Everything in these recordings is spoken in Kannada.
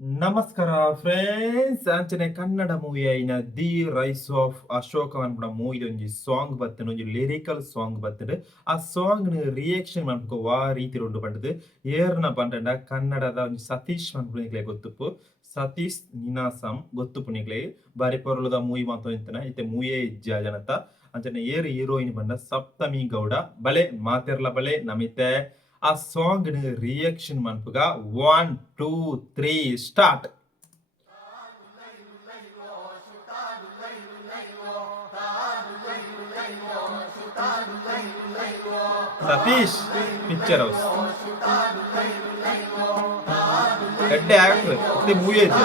ನಮಸ್ಕಾರ ಫ್ರೆಂಡ್ಸ್ ಅಂಚನೆ ಕನ್ನಡ ಮೂವಿ ಐನ ದಿ ರೈಸ್ ಆಫ್ ಅಶೋಕ ಅನ್ಪುನ ಮೂವಿ ಒಂಜಿ ಸಾಂಗ್ ಬತ್ತನ ಒಂಜಿ ಲಿರಿಕಲ್ ಸಾಂಗ್ ಬತ್ತುಂಡು ಆ ಸಾಂಗ್ ರಿಯಾಕ್ಷನ್ ಮನ್ಪುಕ ವಾ ರೀತಿ ಉಂಡು ಪಂಡದು ಏರ್ನ ಪಂಡ ಕನ್ನಡದ ಒಂಜಿ ಸತೀಶ್ ಮನ್ಪುನ ನಿಕ್ಲೆ ಗೊತ್ತುಪ್ಪು ಸತೀಶ್ ನಿನಾಸಂ ಗೊತ್ತುಪ್ಪು ನಿಕ್ಲೆ ಬಾರಿ ಪೊರ್ಲುದ ಮೂವಿ ಮಾತ ಇತ್ತೆ ಮೂವಿಯೇ ಇಜ್ಜ ಜನತ ಅಂಚನೆ ಏರ್ ಹೀರೋಯಿನ್ ಪಂಡ ಸಪ್ತಮಿ ಗೌಡ ಬಲೆ ಮಾತೆರ್ಲ ಬಲೆ ನಮಿತೆ ಆ ಸಾಂಗ್ ರಿಯಾಕ್ಷನ್ ಮನ್ಪುಗ 1 2 3 ಸ್ಟಾರ್ಟ್. ಸತೀಶ್ ಪಿಕ್ಚರ್ ಹೌಸ್ ಎಡ್ಡೆ ಆಕ್ಟರ್ ಇದು ಮೂವಿ ಐತೆ.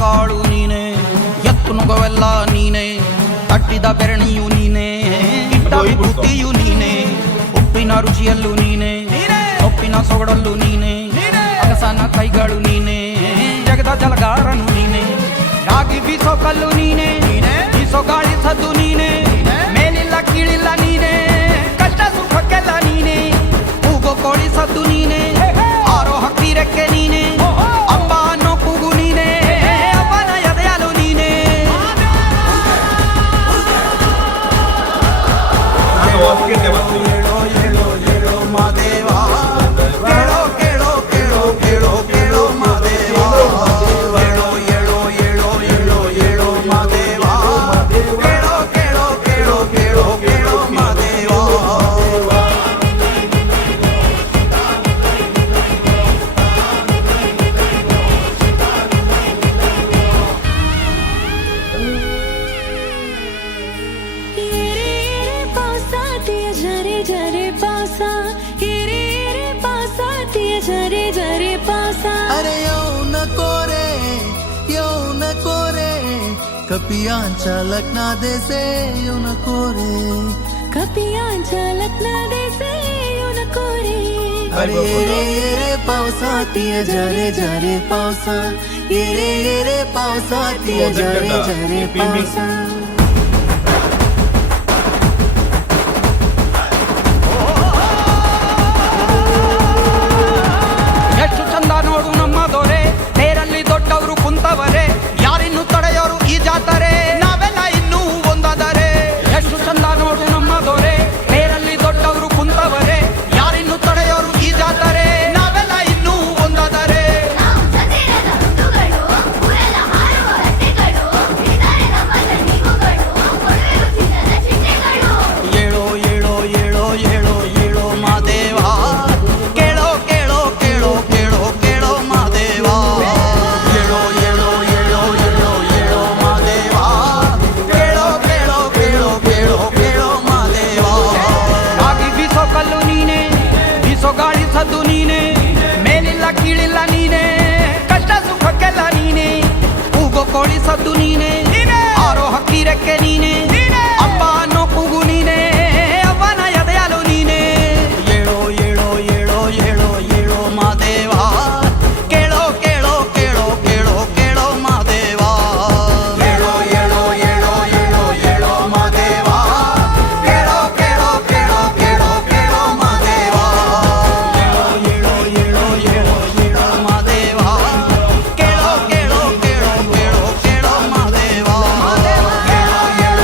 ಕಾಳು ನೀನೆ ಎತ್ತು ನುಗವೆಲ್ಲ ನೀನೆ ತಟ್ಟಿದ ಬೆರಣಿಯು ನೀನೆ ಇಟ್ಟ ವಿಭೂತಿಯು ನೀನೆ ಉಪ್ಪಿನ ರುಚಿಯಲ್ಲೂ ನೀನೆ ಸೊಪ್ಪಿನ ಸೊಗಡಲ್ಲೂ ನೀನೆ ಅಗಸನ ಕೈಗಳು ನೀನೆ ಜಗದ ಜಲಗಾರನು ನೀನೆ ರಾಗಿ ಬೀಸೋ ಕಲ್ಲು ನೀನೆ ಬೀಸೋ ಗಾಳಿ ಸದ್ದು ನೀನೆ ಮೇಲಿಲ್ಲ ಕೀಳಿಲ್ಲ ನೀನೆ ಕಷ್ಟ ಸುಖಕ್ಕೆಲ್ಲ ನೀನೆ ಕೂಗೋ ಕೋಳಿ ಸದ್ದು ನೀನೆ ಆರೋ ಹಕ್ಕಿ ರೆಕ್ಕೆ ನೀನೆ ಅಂಬ ಅನ್ನೋ ಕೂಗು ನೀನೆ ಅವನ ಎದೆಯಲು ನೀನೆ ಹೇಳೋ ಹೇಳೋ ಹೇಳೋ ಮಾದೇವ ಕೇಳೋ ಕೇಳೋ ಕೇಳೋ ಕೇಳೋ ಕೇಳೋ ಮಾದೇವ ಹೇಳೋ ಹೇಳೋ ಹೇಳೋ ಹೇಳೋ ಹೇಳೋ ಮಾದೇವ ಕೇಳೋ ಕೇಳೋ ಕೇಳೋ ಕೇಳೋ ಕೇಳೋ ಮಾದೇವ अरे येऊ नको रे कपियांच्या लग्ना देसे येऊ नको रे कपियांच्या लग्ना देसे येऊ नको रे अरे ये रे पावसात ये जरे जरे पावसा ये रे पावसात ये जरे जरे पावसा ಎಷ್ಟು ಚಂದ ನೋಡು ನಮ್ಮ ದೊರೆ ತೇರಲ್ಲಿ ದೊಡ್ಡವರು ಕುಂತವರೆ ಯಾರಿನ್ನು ತಡೆಯೋರು ಈ ಜಾತರೆ ನಾವೆಲ್ಲ ಇನ್ನೂ ಒಂದಾದರೆ ಎಷ್ಟು ಚಂದ ನೋಡು ನಮ್ಮ ದೊರೆ ತೇರಲ್ಲಿ ದೊಡ್ಡವರು ಕುಂತವರೆ ಯಾರಿನ್ನು ತಡೆಯೋರು ಈ ಜಾತರೆ ನಾವೆಲ್ಲ ಇನ್ನೂ ಒಂದಾದರೆ ಏಳೋ ಏಳೋ ಏಳೋ ಏಳೋ ಏಳೋ ಮಾದೇವ ಕೇಳೋ ಕೇಳೋ ಕೇಳೋ ಕೇಳೋ ಕೇಳೋ ಮಾದೇವ ಏಳೋ ಏಳೋ ಏಳೋ ಏಳೋ ಏಳೋ ಮಾದೇವ ಕೇಳೋ ಕೇಳೋ ಕೇಳೋ ಕೇಳೋ ಕೇಳೋ ಮಾದೇವ ರಾಗಿ ಬೀಸೋ ಕಲ್ಲು ನೀನೆ ಬೀಸೋ ಗಾಳಿ ಸದ್ದು ನೀನೆ ಮೇಲಿಲ್ಲ ಕೀಳಿಲ್ಲ ನೀನೆ ಕಷ್ಟ ಸುಖಕ್ಕೆಲ್ಲ ನೀನೆ ಕೂಗೋ ಕೋಳಿ ಸದ್ದು ನೀನೆ ಆರೋ ಹಕ್ಕಿ ರೆಕ್ಕೆ ನೀನೆ ಅಪ್ಪ ಅನ್ನೋ ಕೂಗು ನೀನೆ ಅವನ ಎದೆಯಲು ನೀನೆ ಏಳೋ ಏಳೋ ಏಳೋ ಏಳೋ ಏಳೋ ಮಾದೇವ ಕೇಳೋ ಕೇಳೋ ಕೇಳೋ ಕೇಳೋ ಕೇಳೋ ಮಾದೇವ ಏಳೋ ಏಳೋ ಏಳೋ ಏಳೋ ಏಳೋ ಮಾದೇವ ಕೇಳೋ ಕೇಳೋ ಕೇಳೋ ಕೇಳೋ ಕೇಳೋ ಮಾದೇವ ಏಳೋ ಏಳೋ ಏಳೋ ಏಳೋ ಏಳೋ ಮಾದೇವ ಕೇಳೋ ಕೇಳೋ ಕೇಳೋ ಕೇಳೋ ಕೇಳೋ ಮಾದೇವ ಏಳೋ ಏಳೋ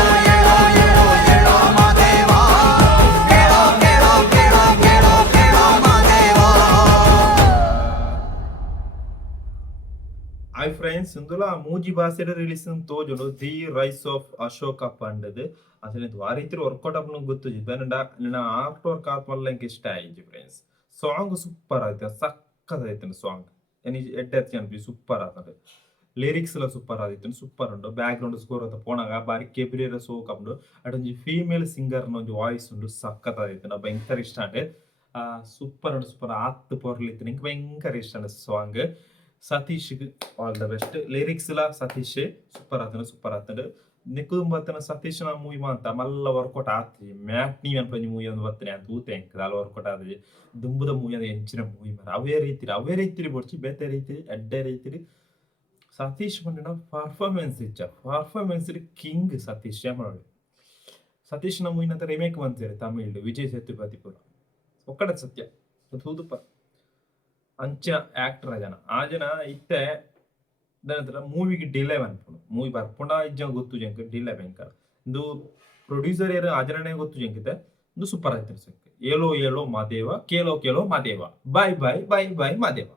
ಫ್ರೆಂಡ್ಸ್ ಇಂದುಲ ಮೂಜಿ ಭಾಷೆಡ್ ರಿಲೀಸ್ ತೋಜುಂಡು ದಿ ರೈಸ್ ಆಫ್ ಅಶೋಕ ಪಂಡದ್ ಅಸಲು ಆ ರೀತಿ ವರ್ಕೌಟ್ ಅಪ್ ಗೊತ್ತು ನನ್ನ ಆರ್ಟ್ ವರ್ಕ್ ಆತ್ ಮಲ್ಲ ಇಷ್ಟ ಆಯ್ತು ಫ್ರೆಂಡ್ಸ್. ಸಾಂಗ್ ಸೂಪರ್ ಆಯ್ತು, ಸಕ್ಕತ್ ಆಯ್ತು ಸಾಂಗ್. ಎಡ್ಡೆ ಸೂಪರ್ ಆತಂಡ್, ಲಿರಿಕ್ಸ್ ಎಲ್ಲ ಸೂಪರ್ ಆದಿತ್ತು, ಸೂಪರ್ ಉಂಡು. ಬ್ಯಾಕ್ ಗ್ರೌಂಡ್ ಸ್ಕೋರ್ ಅಂತ ಪೋನಾಗ ಬಾರಿ ಕೆಬ್ರಿಯರ ಸೋಕಂಡು ಅಡೊಂಜಿ ಫೀಮೇಲ್ ಸಿಂಗರ್ ಒಂಜಿ ವಾಯ್ಸ್ ಉಂಡು ಸಕ್ಕತ್ ಆದಿತ್ತು. ನಾ ಭಯಂಕರ ಇಷ್ಟ ಅಂಡೆ. ಸೂಪರ್ ಉಂಡು, ಸೂಪರ್ ಆತ್ ಪೊರ್ಲಿತ್ತು, ನಿಂಗೆ ಭಯಂಕರ ಇಷ್ಟ ಅಂಡ song. Satish all the best. Lyrics ಎಲ್ಲ ಸತೀಶ್ ಸೂಪರ್ ಆತಂಡು, ಸೂಪರ್ ಆತಂಡು. ನಿಕ್ಕುಂಬತ್ತನ ಸತೀಶ್ನ ಮೂವಿ ಮಾತ ಮಲ್ಲ ವರ್ಕೌಟ್ ಆತಿ. ಮ್ಯಾಟ್ ನೀವ್ ಅನ್ಪಂಜಿ ಮೂವಿ ಒಂದು ಬರ್ತನೆ ಅಂತ ಊತೆ ಎಂಕ್ ಅಲ್ಲ ವರ್ಕೌಟ್ ಆದಿ. ದುಂಬುದ ಮೂವಿ ಅಂದ್ರೆ ಎಂಚಿನ ಮೂವಿ ಮಾರ ಅವೇ ರೀತಿ ಬೊಡ್ಚಿ ಬೇತೆ ರೀತಿ ಎಡ್ಡೆ ರೀತಿ ಸತೀಶ್ ಪಂಡಿನ ಪರ್ಫಾರ್ಮೆನ್ಸ್ ಕಿಂಗ್ ಸತೀಶ್ ಮಾಡಿ. ಸತೀಶ್ನ ಮೂವಿನ ಅಂತ ರಿಮೇಕ್ ಬಂತೀರಿ ತಮಿಳ್ ವಿಜಯ್ ಸೇತುಪತಿ ಪುರ ಒಕ್ಕಡ ಸತ್ಯ ಅದು ಹೌದಪ್ಪ. ಅಂಚಿನ ಆಕ್ಟರ್ ಆ ಜನ ಇತ್ತೆ ನಂತರ ಮೂವಿಗೆ ಡಿಲೇ ಅನ್ಪುಂಡು. ಮೂವಿ ಬರ್ಪುಂಡ ಇಜ್ಜ ಗೊತ್ತು ಜಂಕ್ ಡಿಲೇ ಭಯಂಕರ. ಇಂದು ಪ್ರೊಡ್ಯೂಸರ್ ಯಾರು ಆಜನೇ ಗೊತ್ತು ಜಂಕಿತೆ. ಇಂದು ಸೂಪರ್ ಆಯ್ತು. ಏಲೋ ಏಲೋ ಮಾದೇವ, ಕೇಲೋ ಕೇಲೋ ಮಾದೇವ, ಬಾಯ್ ಬಾಯ್ ಬಾಯ್ ಬಾಯ್ ಮಾದೇವ.